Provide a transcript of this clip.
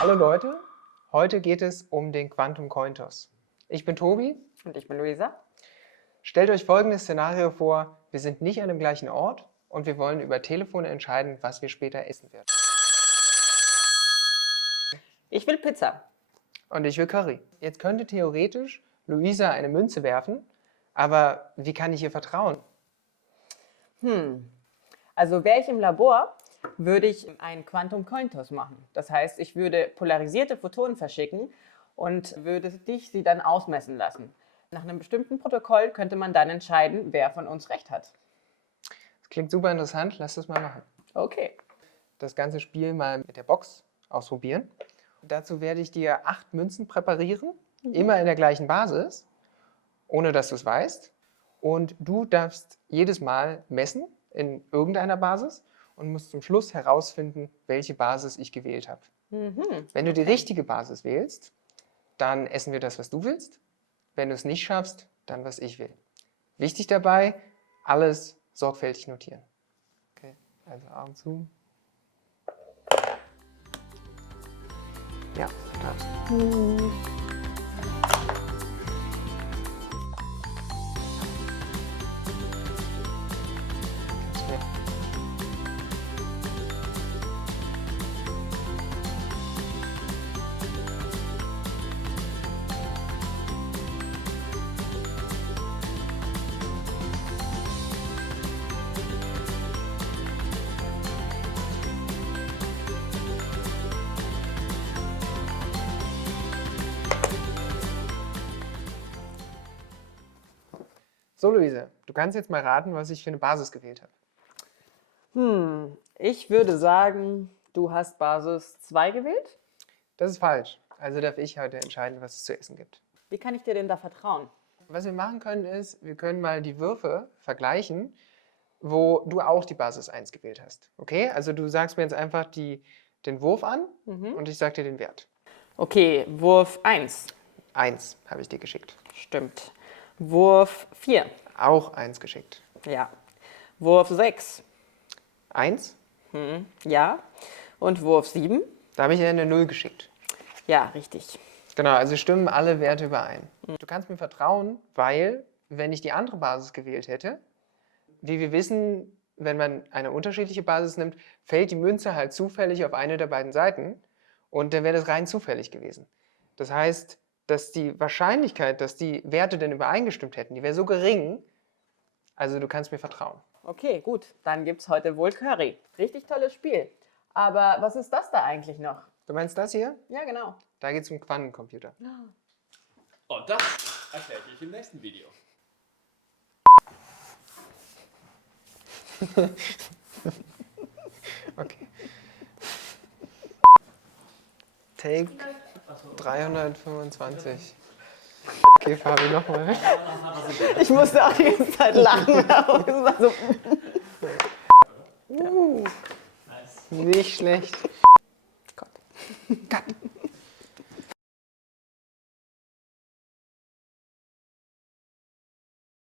Hallo Leute, heute geht es um den Quantum Coin Toss. Ich bin Tobi. Und ich bin Luisa. Stellt euch folgendes Szenario vor: Wir sind nicht an dem gleichen Ort und wir wollen über Telefon entscheiden, was wir später essen werden. Ich will Pizza. Und ich will Curry. Jetzt könnte theoretisch Luisa eine Münze werfen, aber wie kann ich ihr vertrauen? Also wäre ich im Labor, würde ich einen Quantum Coin Toss machen. Das heißt, ich würde polarisierte Photonen verschicken und würde sie dann ausmessen lassen. Nach einem bestimmten Protokoll könnte man dann entscheiden, wer von uns recht hat. Das klingt super interessant, lass das mal machen. Okay. Das ganze Spiel mal mit der Box ausprobieren. Dazu werde ich dir 8 Münzen präparieren, immer in der gleichen Basis, ohne dass du es weißt. Und du darfst jedes Mal messen in irgendeiner Basis und musst zum Schluss herausfinden, welche Basis ich gewählt habe. Wenn du die richtige Basis wählst, dann essen wir das, was du willst. Wenn du es nicht schaffst, dann was ich will. Wichtig dabei, alles sorgfältig notieren. Okay, also Augen zu. Ja, du darfst. So, Luise, du kannst jetzt mal raten, was ich für eine Basis gewählt habe. Ich würde sagen, du hast Basis 2 gewählt. Das ist falsch. Also darf ich heute entscheiden, was es zu essen gibt. Wie kann ich dir denn da vertrauen? Was wir machen können ist, wir können mal die Würfe vergleichen, wo du auch die Basis 1 gewählt hast. Okay? Also du sagst mir jetzt einfach den Wurf an und ich sage dir den Wert. Okay, Wurf 1. 1 habe ich dir geschickt. Stimmt. Wurf 4. Auch 1 geschickt. Ja. Wurf 6. 1? Ja. Und Wurf 7. Da habe ich dir eine 0 geschickt. Ja, richtig. Genau, also stimmen alle Werte überein. Du kannst mir vertrauen, weil, wenn ich die andere Basis gewählt hätte, wie wir wissen, wenn man eine unterschiedliche Basis nimmt, fällt die Münze halt zufällig auf eine der beiden Seiten und dann wäre das rein zufällig gewesen. Das heißt, dass die Wahrscheinlichkeit, dass die Werte denn übereingestimmt hätten, die wäre so gering, also du kannst mir vertrauen. Okay, gut. Dann gibt's heute wohl Curry. Richtig tolles Spiel. Aber was ist das da eigentlich noch? Du meinst das hier? Ja, genau. Da geht es um Quantencomputer. Und das erkläre ich euch im nächsten Video. Okay. Take 325. Okay, Fabi, nochmal. Ich musste auch die ganze Zeit lachen. Aber es war so Nicht schlecht. Gott. Cut.